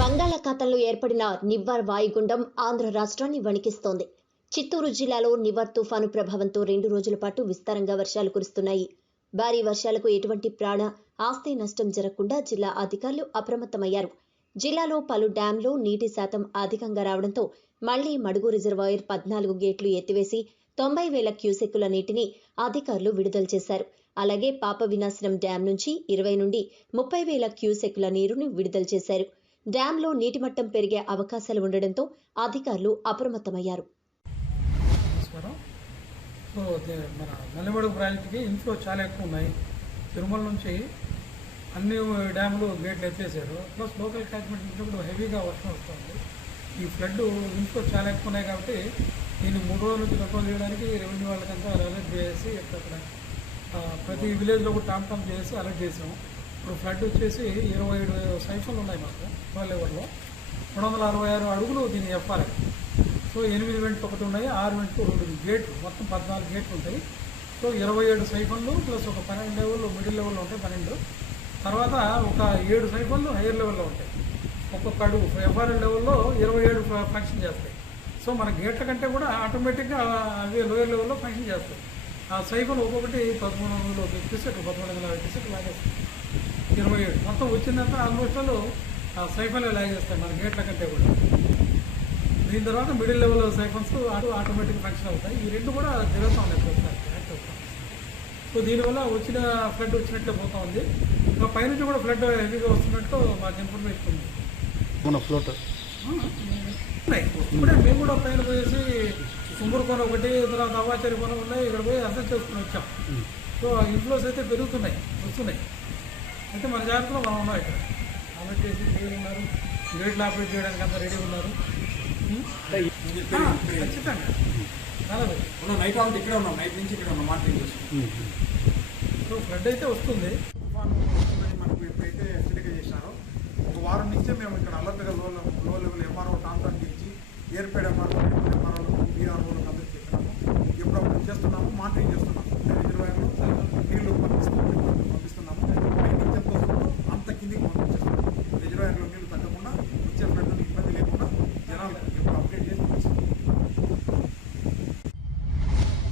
బంగాళాఖాతంలో ఏర్పడిన నివ్వర్ వాయుగుండం ఆంధ్ర రాష్ట్రాన్ని వణికిస్తోంది. చిత్తూరు జిల్లాలో నివర్ తుఫాను ప్రభావంతో రెండు రోజుల పాటు విస్తారంగా వర్షాలు కురుస్తున్నాయి. భారీ వర్షాలకు ఎటువంటి ప్రాణ ఆస్తి నష్టం జరగకుండా జిల్లా అధికారులు అప్రమత్తమయ్యారు. జిల్లాలో పలు డ్యాంలో నీటి శాతం అధికంగా రావడంతో మళ్ళీ మడుగు రిజర్వాయర్ పద్నాలుగు గేట్లు ఎత్తివేసి తొంభై వేల క్యూసెక్కుల నీటిని అధికారులు విడుదల చేశారు. అలాగే పాప వినాశనం డ్యాం నుంచి ఇరవై నుండి ముప్పై వేల క్యూసెక్కుల నీరుని విడుదల చేశారు. డ్యాంలో నీటి మట్టం పెరిగే అవకాశాలు ఉండడంతో అధికారులు అప్రమత్తమయ్యారు. సో మన నల్లమడుగు ప్రాజెక్టుకి ఇన్ఫ్లో చాలా ఎక్కువ ఉన్నాయి. తిరుమల నుంచి అన్ని డ్యాములు గేట్లు ఎత్తేసారు. ప్లస్ లోకల్ క్యాచ్మెంట్ నుంచి కూడా హెవీగా వర్షం వస్తుంది. ఈ ఫ్లడ్ ఇన్ఫ్లో చాలా ఎక్కువ ఉన్నాయి కాబట్టి దీన్ని మూడు రోజుల నుంచి కంట్రోల్ చేయడానికి రెవెన్యూ వాళ్ళకంతా అలర్ట్ చేసి అక్కడ ప్రతి విలేజ్లో కూడా టామ్ టామ్ చేసి అలర్ట్ చేసాము. ఇప్పుడు ఫ్లడ్ వచ్చేసి ఇరవై ఏడు సైఫన్లు ఉన్నాయి మాకు వాళ్ళ లెవెల్లో రెండు వందల అరవై ఆరు అడుగులు దీన్ని చెప్పాలి. సో ఎనిమిది వెంట్లు ఒకటి ఉన్నాయి ఆరు వెంట్లు రెండు గేట్లు మొత్తం పద్నాలుగు గేట్లు ఉంటాయి. సో ఇరవై ఏడు సైఫన్లు ప్లస్ ఒక పన్నెండు లెవెల్ మిడిల్ లెవెల్లో ఉంటాయి పన్నెండు. తర్వాత ఒక ఏడు సైఫన్లు హైయర్ లెవెల్లో ఉంటాయి. ఒక్కొక్క అడుగు ఎఫ్ఆర్ఎల్ లెవెల్లో ఇరవై ఏడు ఫంక్షన్ చేస్తాయి. సో మన గేట్ల కంటే కూడా ఆటోమేటిక్గా అవి లోయర్ లెవెల్లో ఫంక్షన్ చేస్తాయి. ఆ సైఫన్ ఒక్కొక్కటి పదమూడు వందలు ఎక్కిసెట్లు పదమూడు వందల ఎక్కిసెట్లు లాగేస్తాయి. ఇరవై ఏడు. మొత్తం వచ్చిందంతా ఆల్మోస్ట్ వాళ్ళు ఆ సైఫన్లే లాగేస్తాయి మన గేట్ల కంటే కూడా. దీని తర్వాత మిడిల్ లెవెల్ సైఫన్స్ అటు ఆటోమేటిక్ ఫంక్షన్ అవుతాయి. ఈ రెండు కూడా జరుగుతూ ఉన్నాయి ప్రస్తుతానికి సో దీనివల్ల వచ్చిన ఫ్లడ్ వచ్చినట్లే పోతా ఉంది. ఇంకా పైనుంచి కూడా ఫ్లడ్ హెవీగా వస్తున్నట్టు మాకు ఇన్ఫర్మేషన్ ఉంది. మన ఫ్లోట్ ఇప్పుడే మేము కూడా పైన పోయేసి కుంబూరు కొన ఒకటి తర్వాత అవాచారి కొన ఉన్నాయి. ఇక్కడ పోయి అర్థం చేసుకుని వచ్చాం. సో ఇన్ఫ్లోస్ అయితే పెరుగుతున్నాయి వస్తున్నాయి. అంటే మన జాగ్రత్తలో మనం ఉన్నాం ఇక్కడ. ఆమెట్ చేసి ఉన్నారు. గ్రేడ్లు ఆపరేట్ చేయడానికి అంతా రెడీ ఉన్నారు. ఖచ్చితంగా. చాలా నైట్ అవుట్ ఇక్కడే ఉన్నాం. నైట్ నుంచి ఇక్కడ ఉన్నాం. మార్కెట్ సో ఫ్లడ్ అయితే వస్తుంది. మనకు ఎప్పుడైతే హెచ్చరిక చేశారో ఒక వారం నుంచే మేము ఇక్కడ అలర్ట్గా లో లో లెవెల్ ఎంఆర్ఓ కాంట్రాక్ట్ ఇచ్చి ఏర్పేడ్ ఎంఆర్ఓ ఎంఆర్ఓలకు బీఆర్ఓలకు అందరికీ చెప్పినాము. ఇప్పుడు చేస్తున్నాము మానిటరింగ్ చేస్తున్నాము.